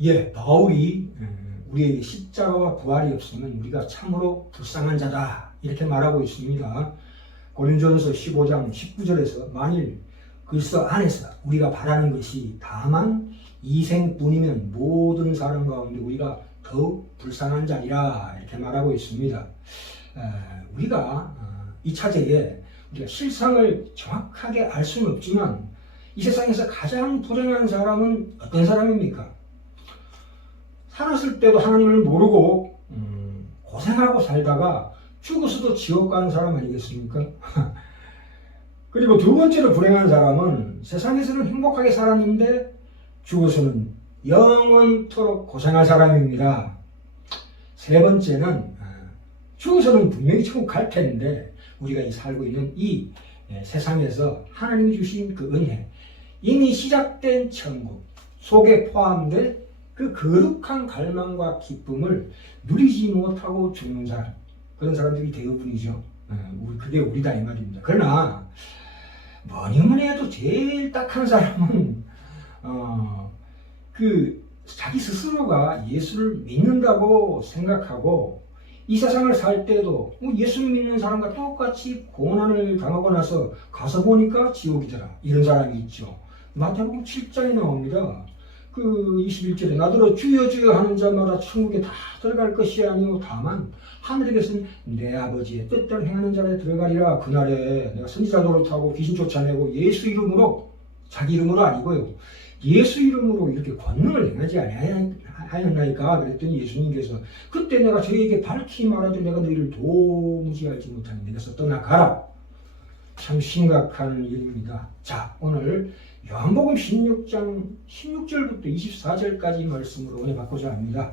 예, 바울이 우리에게 십자가와 부활이 없으면 우리가 참으로 불쌍한 자다 이렇게 말하고 있습니다. 고린도전서 15장 19절에서 만일 그리스도 안에서 우리가 바라는 것이 다만 이생뿐이면 모든 사람 가운데 우리가 더욱 불쌍한 자리라 이렇게 말하고 있습니다. 우리가 이 차제에 우리가 실상을 정확하게 알 수는 없지만 이 세상에서 가장 불행한 사람은 어떤 사람입니까? 살았을 때도 하나님을 모르고 고생하고 살다가 죽어서도 지옥 가는 사람 아니겠습니까? 그리고 두 번째로 불행한 사람은 세상에서는 행복하게 살았는데 죽어서는 영원토록 고생할 사람입니다. 세 번째는 죽어서는 분명히 천국 갈 텐데 우리가 살고 있는 이 세상에서 하나님이 주신 그 은혜, 이미 시작된 천국 속에 포함된 그 거룩한 갈망과 기쁨을 누리지 못하고 죽는 사람, 그런 사람들이 대부분이죠. 그게 우리다 이 말입니다. 그러나 뭐니 해도 제일 딱한 사람은 자기 스스로가 예수를 믿는다고 생각하고 이 세상을 살 때도 예수를 믿는 사람과 똑같이 고난을 당하고 나서 가서 보니까 지옥이더라 이런 사람이 있죠. 마태복음 7장에 나옵니다. 그 21절에 나더러 주여 주여 하는 자마다 천국에 다 들어갈 것이 아니오 다만 하늘에 계신 내 아버지의 뜻대로 행하는 자에 들어가리라. 그날에 내가 선지자 노릇하고 귀신 쫓아내고 예수 이름으로, 자기 이름으로 아니고요, 예수 이름으로 이렇게 권능을 행하지 아니하였나이까. 그랬더니 예수님께서 그때 내가 저희에게 밝히 말하되 내가 너희를 도무지 알지 못하니 내게서 떠나가라. 참 심각한 일입니다. 자, 오늘 요한복음 16장 16절부터 24절까지 말씀으로 은혜 받고자 합니다.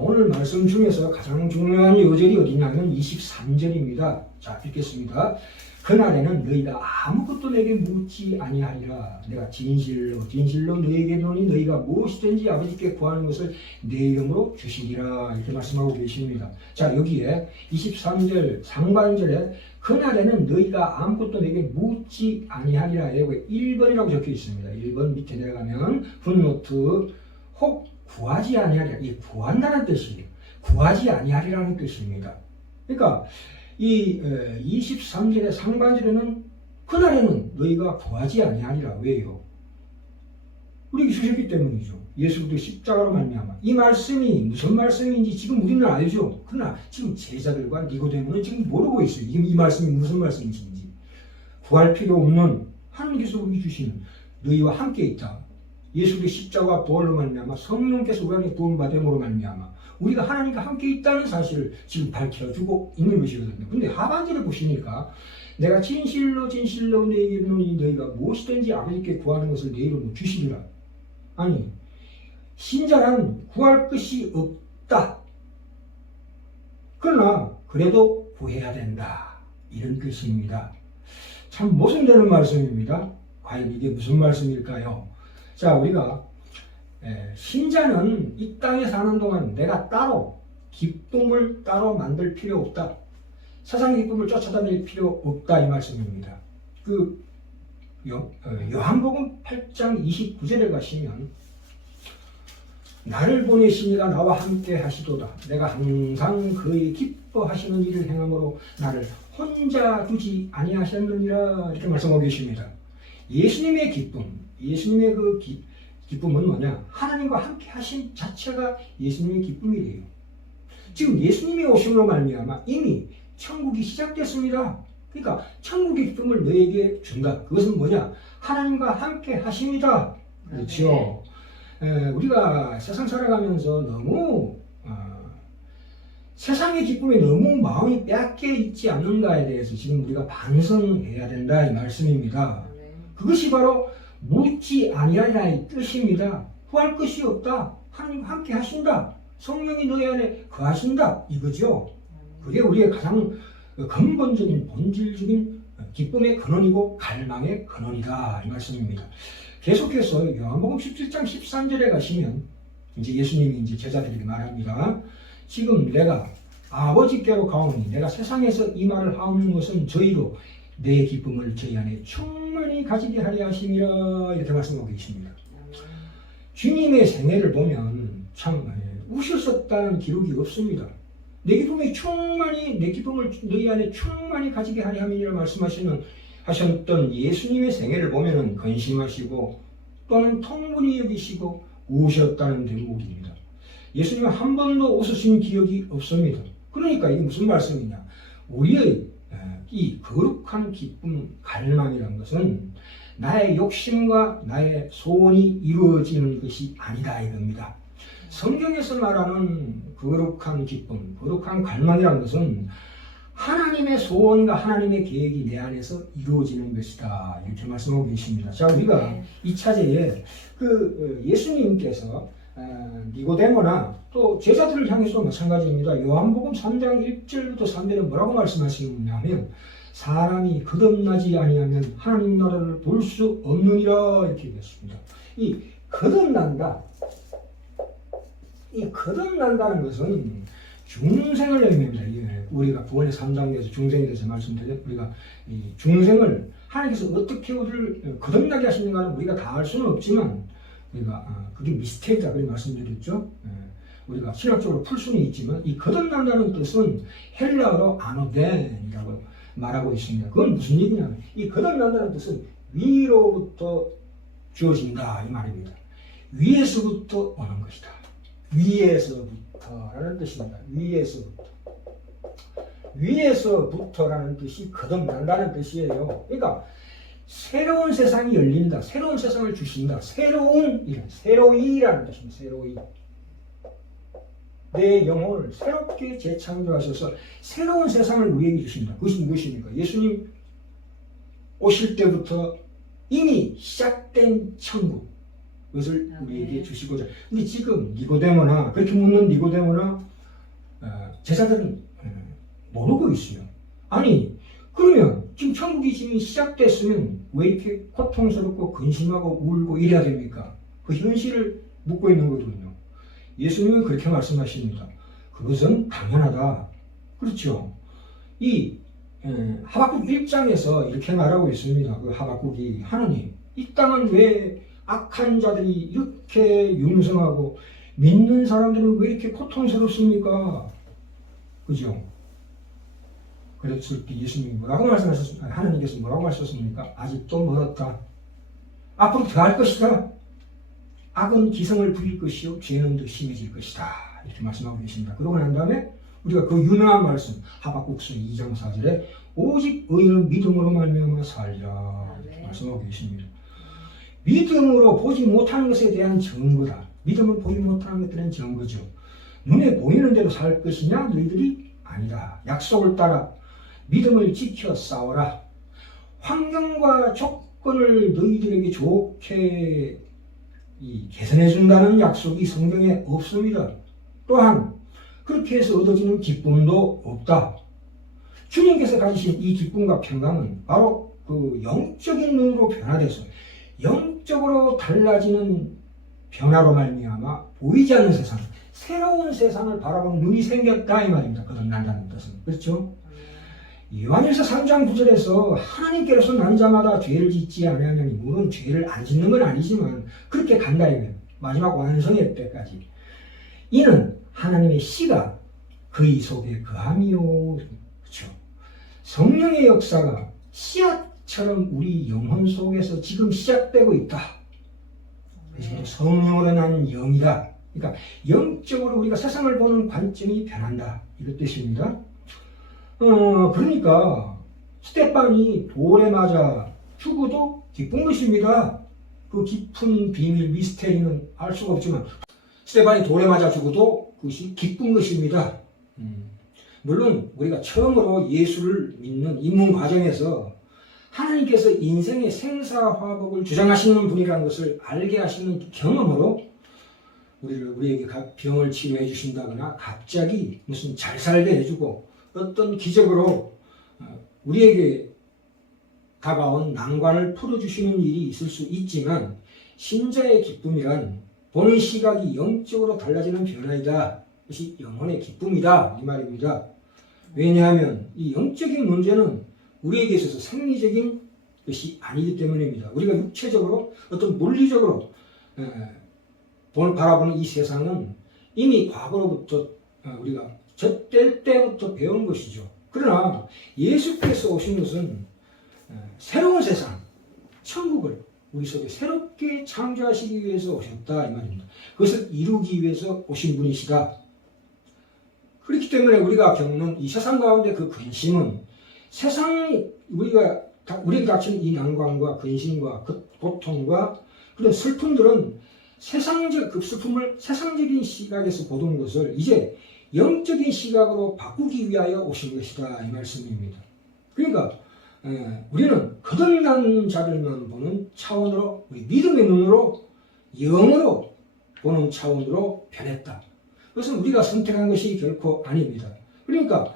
오늘 말씀 중에서 가장 중요한 요절이 어디냐면 23절입니다. 자, 읽겠습니다. 그날에는 너희가 아무것도 내게 묻지 아니하리라. 내가 진실로 너희에게 이르노니 너희가 무엇이든지 아버지께 구하는 것을 내 이름으로 주시리라. 이렇게 말씀하고 계십니다. 자, 여기에 23절 상반절에 그날에는 너희가 아무것도 내게 묻지 아니하리라. 여기 1번이라고 적혀 있습니다. 1번 밑에 내려가면 풋노트 혹 구하지 아니하리라. 이 구한다는 뜻이에요. 구하지 아니하리라는 뜻입니다. 그러니까 이 23절의 상반절에는 그날에는 너희가 구하지 아니하리라. 왜요? 우리에게 주셨기 때문이죠. 예수 그리스도 십자가로 말미암아. 이 말씀이 무슨 말씀인지 지금 우리는 알죠. 그러나 지금 제자들과 니고데모는 지금 모르고 있어요. 이 말씀이 무슨 말씀인지. 구할 필요 없는 하나님께서 우리 주시는 너희와 함께 있다. 예수 그리스도 십자가와 부활로 말미암아 성령께서 우리 안에 부음 받음으로 말미암아 우리가 하나님과 함께 있다는 사실을 지금 밝혀주고 있는 것이거든요. 근데 하반절에 보시니까 내가 진실로 너희에게 이르노니 너희가 무엇이든지 아버지께 구하는 것을 내 이름으로 주시리라. 아니, 신자는 구할 것이 없다. 그러나 그래도 구해야 된다. 이런 뜻입니다. 참 모순되는 말씀입니다. 과연 이게 무슨 말씀일까요? 자, 우리가 신자는 이 땅에 사는 동안 내가 따로 기쁨을 따로 만들 필요 없다. 세상의 기쁨을 쫓아다닐 필요 없다. 이 말씀입니다. 요한복음 8장 29절에 가시면 나를 보내신 이가 나와 함께 하시도다. 내가 항상 그의 기뻐하시는 일을 행함으로 나를 혼자 두지 아니하셨느니라. 이렇게 말씀하고 계십니다. 예수님의 기쁨, 예수님의 기쁨은 뭐냐? 하나님과 함께 하신 자체가 예수님의 기쁨이래요. 지금 예수님이 오심으로 말미암아 이미 천국이 시작됐습니다. 그러니까 천국의 기쁨을 너에게 준다. 그것은 뭐냐? 하나님과 함께 하십니다. 그렇죠. 우리가 세상 살아가면서 너무 세상의 기쁨에 너무 마음이 빼앗겨 있지 않는가에 대해서 지금 우리가 반성해야 된다 이 말씀입니다. 그것이 바로 묻지 아니하리라의 뜻입니다. 구할 것이 없다. 하나님과 함께 하신다. 성령이 너희 안에 거하신다. 이거죠. 그게 우리의 가장 근본적인 본질적인 기쁨의 근원이고 갈망의 근원이다. 이 말씀입니다. 계속해서 요한복음 17장 13절에 가시면 이제 예수님이 이제 제자들에게 말합니다. 지금 내가 아버지께로 가오니 내가 세상에서 이 말을 하옵는 것은 저희로 내 기쁨을 저희 안에 충만히 가지게 하려 하심이라. 이렇게 말씀하고 계십니다. 주님의 생애를 보면 참 우셨었다는 기록이 없습니다. 내 기쁨이 충만히 내 기쁨을 너희 안에 충만히 가지게 하리 함이라 하셨던 예수님의 생애를 보면은 근심하시고 또는 통분히 여기시고 우셨다는 대목입니다. 예수님은 한 번도 웃으신 기억이 없습니다. 그러니까 이게 무슨 말씀이냐? 우리의 이 거룩한 기쁨, 갈망이라는 것은 나의 욕심과 나의 소원이 이루어지는 것이 아니다 이겁니다. 성경에서 말하는 거룩한 기쁨, 거룩한 갈망이라는 것은 하나님의 소원과 하나님의 계획이 내 안에서 이루어지는 것이다. 이렇게 말씀하고 계십니다. 자, 우리가 이 차제에 예수님께서 니고데모나 또 제자들을 향해서도 마찬가지입니다. 요한복음 3장 1절부터 3절은 뭐라고 말씀하시느냐면 사람이 거듭나지 아니하면 하나님 나라를 볼 수 없느니라 이렇게 얘기했습니다. 이 거듭난다. 이 거듭난다는 것은 중생을 의미합니다. 우리가 구원의 3단계에서 중생에 대해서 말씀드렸죠. 우리가 이 중생을 하나님께서 어떻게 우리를 거듭나게 하시는가는 우리가 다 알 수는 없지만 우리가 그게 미스테리다 그렇게 말씀드렸죠. 우리가 신학적으로 풀 수는 있지만 이 거듭난다는 뜻은 헬라어로 아노덴이라고 말하고 있습니다. 그건 무슨 얘기냐면 이 거듭난다는 뜻은 위로부터 주어진다 이 말입니다. 위에서부터 오는 것이다. 위에서부터라는 뜻입니다. 위에서부터라는 뜻이 거듭난다는 뜻이에요. 그러니까 새로운 세상이 열린다. 새로운 세상을 주신다. 새로이라는 뜻입니다. 새로이. 내 영혼을 새롭게 재창조하셔서 새로운 세상을 우리에게 주신다. 그것이 무엇입니까? 예수님 오실 때부터 이미 시작된 천국. 그것을 우리에게 주시고자. 근데 지금 니고데모나 그렇게 묻는 니고데모나 제자들은 모르고 있어요. 아니 그러면 지금 천국이 지금 시작됐으면 왜 이렇게 고통스럽고 근심하고 울고 이래야 됩니까? 그 현실을 묻고 있는 거거든요. 예수님은 그렇게 말씀하십니다. 그것은 당연하다. 그렇죠. 이 하박국 1장에서 이렇게 말하고 있습니다. 그 하박국이 하나님 이 땅은 왜 악한 자들이 이렇게 융성하고 믿는 사람들은 왜 이렇게 고통스럽습니까? 그죠? 그랬을 때 예수님이 뭐라고 말씀하셨습니까? 하나님께서 뭐라고 하셨습니까? 아직도 멀었다. 앞으로 더 할 것이다. 악은 기성을 부릴 것이요 죄는 더 심해질 것이다. 이렇게 말씀하고 계십니다. 그러고 난 다음에 우리가 그 유명한 말씀 하박국서 2장 4절에 오직 의인은 믿음으로 말미암아 살리라 이렇게 말씀하고 계십니다. 믿음으로 보지 못하는 것에 대한 증거다. 믿음을 보지 못하는 것에 대한 증거죠. 눈에 보이는 대로 살 것이냐? 너희들이 아니다. 약속을 따라 믿음을 지켜 싸워라. 환경과 조건을 너희들에게 좋게 개선해 준다는 약속이 성경에 없습니다. 또한 그렇게 해서 얻어지는 기쁨도 없다. 주님께서 가지신 이 기쁨과 평강은 바로 그 영적인 눈으로 변화돼서 영적으로 달라지는 변화로 말미암아 보이지 않는 세상, 새로운 세상을 바라보는 눈이 생겼다 이 말입니다. 거듭난다는 뜻은. 그렇죠? 요한일서 3장 9절에서 하나님께로서 난 자마다 죄를 짓지 아니하냐니 물론 죄를 안 짓는 건 아니지만 그렇게 간다 이거예요. 마지막 완성의 때까지. 이는 하나님의 씨가 그의 속에 거함이요. 그렇죠? 성령의 역사가 씨앗처럼 우리 영혼 속에서 지금 시작되고 있다. 그래서 성령으로 난 영이다. 그러니까 영적으로 우리가 세상을 보는 관점이 변한다. 이것 뜻입니다. 그러니까 스테판이 돌에 맞아 죽어도 기쁜 것입니다. 그 깊은 비밀 미스테리는 알 수가 없지만 스테판이 돌에 맞아 죽어도 그것이 기쁜 것입니다. 물론 우리가 처음으로 예수를 믿는 입문 과정에서 하나님께서 인생의 생사화복을 주장하시는 분이라는 것을 알게 하시는 경험으로 우리에게 병을 치료해 주신다거나 갑자기 무슨 잘 살게 해주고 어떤 기적으로 우리에게 다가온 난관을 풀어주시는 일이 있을 수 있지만 신자의 기쁨이란 보는 시각이 영적으로 달라지는 변화이다. 그것이 영혼의 기쁨이다. 이 말입니다. 왜냐하면 이 영적인 문제는 우리에게 있어서 생리적인 것이 아니기 때문입니다. 우리가 육체적으로 어떤 물리적으로 바라보는 이 세상은 이미 과거로부터 우리가 젖될 때부터 배운 것이죠. 그러나 예수께서 오신 것은 새로운 세상, 천국을 우리 속에 새롭게 창조하시기 위해서 오셨다 이 말입니다. 그것을 이루기 위해서 오신 분이시다. 그렇기 때문에 우리가 겪는 이 세상 가운데 그 근심은 세상이 우리가 닥치는 이 난관과 근심과 그 고통과 그런 슬픔들은 그 슬픔을 세상적인 시각에서 보던 것을 이제 영적인 시각으로 바꾸기 위하여 오신 것이다 이 말씀입니다. 그러니까 우리는 거듭난 자들만 보는 차원으로 우리 믿음의 눈으로 영으로 보는 차원으로 변했다. 그것은 우리가 선택한 것이 결코 아닙니다. 그러니까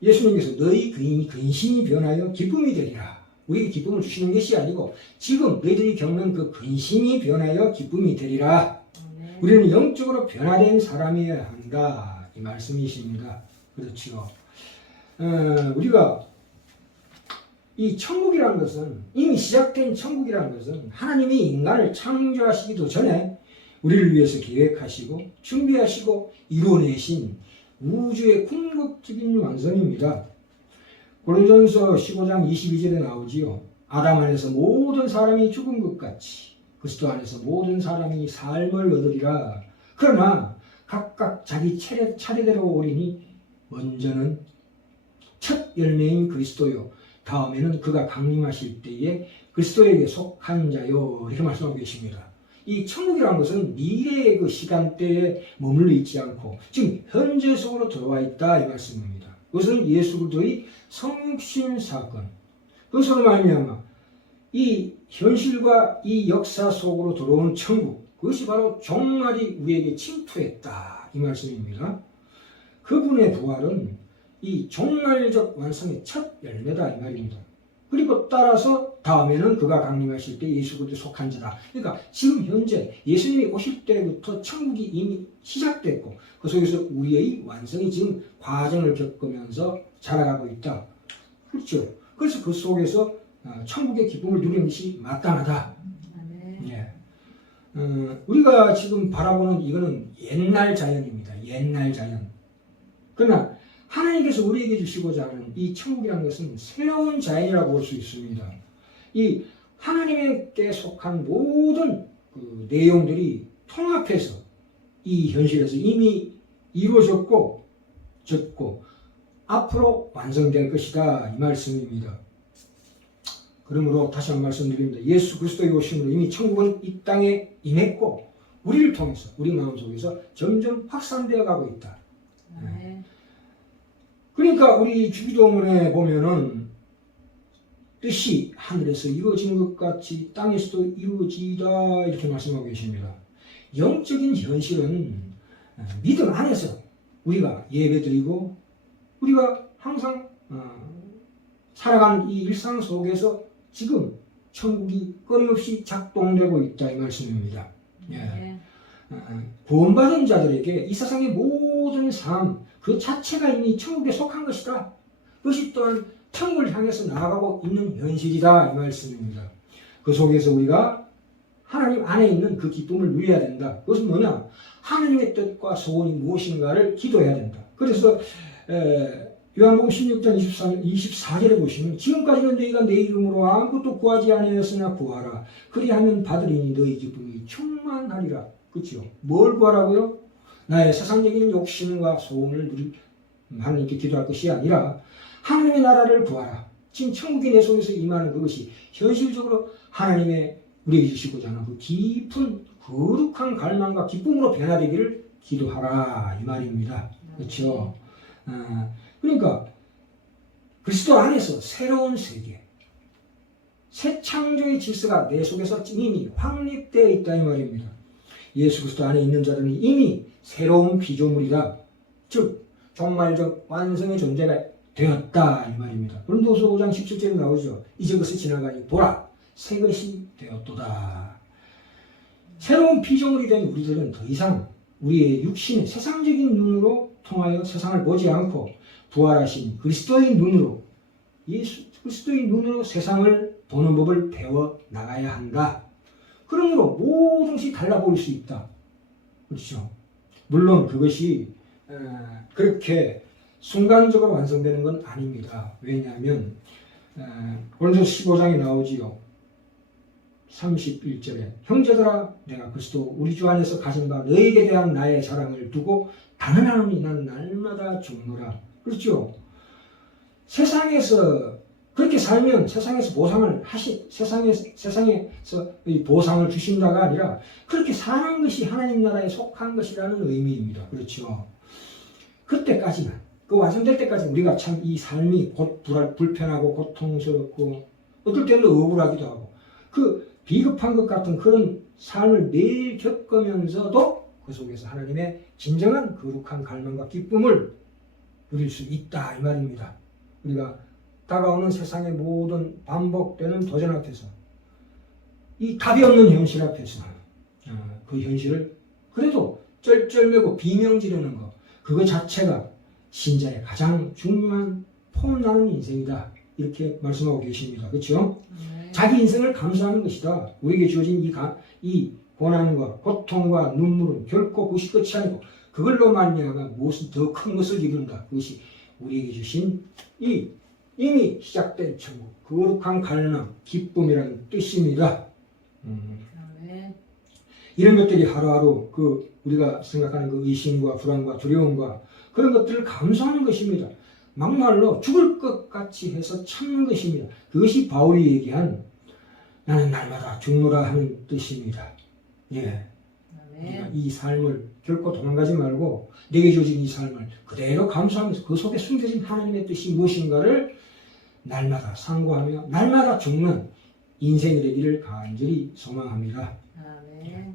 예수님께서 너희 근심이 변하여 기쁨이 되리라. 우리에게 기쁨을 주시는 것이 아니고 지금 너희들이 겪는 그 근심이 변하여 기쁨이 되리라. 우리는 영적으로 변화된 사람이어야 한다. 이 말씀이십니다. 그렇죠. 우리가 이 천국이라는 것은 이미 시작된 천국이라는 것은 하나님이 인간을 창조하시기도 전에 우리를 위해서 계획하시고 준비하시고 이루어내신 우주의 궁극적인 완성입니다. 고린도전서 15장 22절에 나오지요. 아담 안에서 모든 사람이 죽은 것 같이 그리스도 안에서 모든 사람이 삶을 얻으리라. 그러나 각각 자기 차례대로 오리니 먼저는 첫 열매인 그리스도요. 다음에는 그가 강림하실 때에 그리스도에게 속한 자요. 이렇게 말씀하고 계십니다. 이 천국이라는 것은 미래의 그 시간대에 머물러 있지 않고 지금 현재 속으로 들어와 있다 이 말씀입니다. 그것은 예수 그리스도의 성육신 사건, 그것으로 말미암아 이 현실과 이 역사 속으로 들어온 천국, 그것이 바로 종말이 우리에게 침투했다 이 말씀입니다. 그분의 부활은 이 종말적 완성의 첫 열매다 이 말입니다. 그리고 따라서 다음에는 그가 강림하실 때 예수 그리스도에 속한 자다. 그러니까 지금 현재 예수님이 오실 때부터 천국이 이미 시작됐고 그 속에서 우리의 완성이 지금 과정을 겪으면서 자라가고 있다. 그렇죠. 그래서 그 속에서 천국의 기쁨을 누리는 것이 마땅하다. 예. 우리가 지금 바라보는 이거는 옛날 자연입니다. 옛날 자연. 그러나 하나님께서 우리에게 주시고자 하는 이 천국이라는 것은 새로운 자연이라고 볼 수 있습니다. 이 하나님께 속한 모든 그 내용들이 통합해서 이 현실에서 이미 이루어졌고 앞으로 완성될 것이다 이 말씀입니다. 그러므로 다시 한 번 말씀드립니다. 예수 그리스도의 오심으로 이미 천국은 이 땅에 임했고 우리를 통해서 우리 마음속에서 점점 확산되어 가고 있다. 네. 그러니까 우리 주기도문에 보면은 뜻이 하늘에서 이루어진 것 같이 땅에서도 이루어지다 이렇게 말씀하고 계십니다. 영적인 현실은 믿음 안에서 우리가 예배드리고 우리가 항상 살아가는 이 일상 속에서 지금 천국이 끊임없이 작동되고 있다 이 말씀입니다. 예. 구원받은 자들에게 이 세상의 모든 삶 그 자체가 이미 천국에 속한 것이다. 그것이 또한 천국을 향해서 나아가고 있는 현실이다 이 말씀입니다. 그 속에서 우리가 하나님 안에 있는 그 기쁨을 누려야 된다. 그것은 뭐냐? 하나님의 뜻과 소원이 무엇인가를 기도해야 된다. 그래서 요한복음 16장 24절에 보시면 지금까지는 너희가 내 이름으로 아무것도 구하지 아니하였으나 구하라. 그리하면 받으리니 너희 기쁨이 충만하리라. 그렇죠? 뭘 구하라고요? 나의 세상적인 욕심과 소원을 하나님께 기도할 것이 아니라 하나님의 나라를 구하라. 지금 천국이 내 속에서 임하는 그것이 현실적으로 하나님의 우리에게 주시고자 하는 그 깊은 거룩한 갈망과 기쁨으로 변화되기를 기도하라 이 말입니다. 그렇죠? 그러니까 그리스도 안에서 새로운 세계, 새 창조의 질서가 내 속에서 이미 확립되어 있다 이 말입니다. 예수 그리스도 안에 있는 자들은 이미 새로운 피조물이다. 즉 종말적 완성의 존재가 되었다 이 말입니다. 고린도후서 5장 17절에 나오죠. 이제 것이 지나가니 보라 새 것이 되었도다. 새로운 피조물이 된 우리들은 더 이상 우리의 육신의 세상적인 눈으로 통하여 세상을 보지 않고 부활하신 그리스도의 눈으로 예수 그리스도의 눈으로 세상을 보는 법을 배워 나가야 한다. 그러므로 모든 것이 달라 보일 수 있다. 그렇죠. 물론 그것이 그렇게 순간적으로 완성되는 건 아닙니다. 왜냐하면 고린도서 15장에 나오지요. 31절에 형제들아 내가 그리스도 우리 주 안에서 가진 바 너에게 대한 나의 사랑을 두고 단언하노니 나는 날마다 죽노라. 그렇죠. 세상에서 그렇게 살면 세상에서 세상에서 이 보상을 주신다가 아니라 그렇게 사는 것이 하나님 나라에 속한 것이라는 의미입니다. 그렇죠. 그때까지만, 그 완성될 때까지 우리가 참 이 삶이 불편하고 고통스럽고 어떨 때는 억울하기도 하고 그 비겁한 것 같은 그런 삶을 매일 겪으면서도 그 속에서 하나님의 진정한 거룩한 갈망과 기쁨을 누릴 수 있다 이 말입니다. 우리가 다가오는 세상의 모든 반복되는 도전 앞에서 이 답이 없는 현실 앞에서 그 현실을 그래도 쩔쩔매고 비명지르는 것 그거 자체가 신자의 가장 중요한 폼나는 인생이다 이렇게 말씀하고 계십니다. 그렇죠? 자기 인생을 감수하는 것이다. 우리에게 주어진 이 고난과 고통과 눈물은 결코 그것이 끝이 아니고 그걸로 말미암아 무엇은 더 큰 것을 이룬다. 그것이 우리에게 주신 이 이미 시작된 천국, 거룩한 갈망, 기쁨이라는 뜻입니다. 이런 것들이 하루하루 우리가 생각하는 그 의심과 불안과 두려움과 그런 것들을 감수하는 것입니다. 막말로 죽을 것 같이 해서 참는 것입니다. 그것이 바울이 얘기한 나는 날마다 죽노라 하는 뜻입니다. 예. 우리가 이 삶을 결코 도망가지 말고 내게 주어진 이 삶을 그대로 감수하면서 그 속에 숨겨진 하나님의 뜻이 무엇인가를 날마다 상고하며 날마다 죽는 인생이 되기를 간절히 소망합니다. 아멘.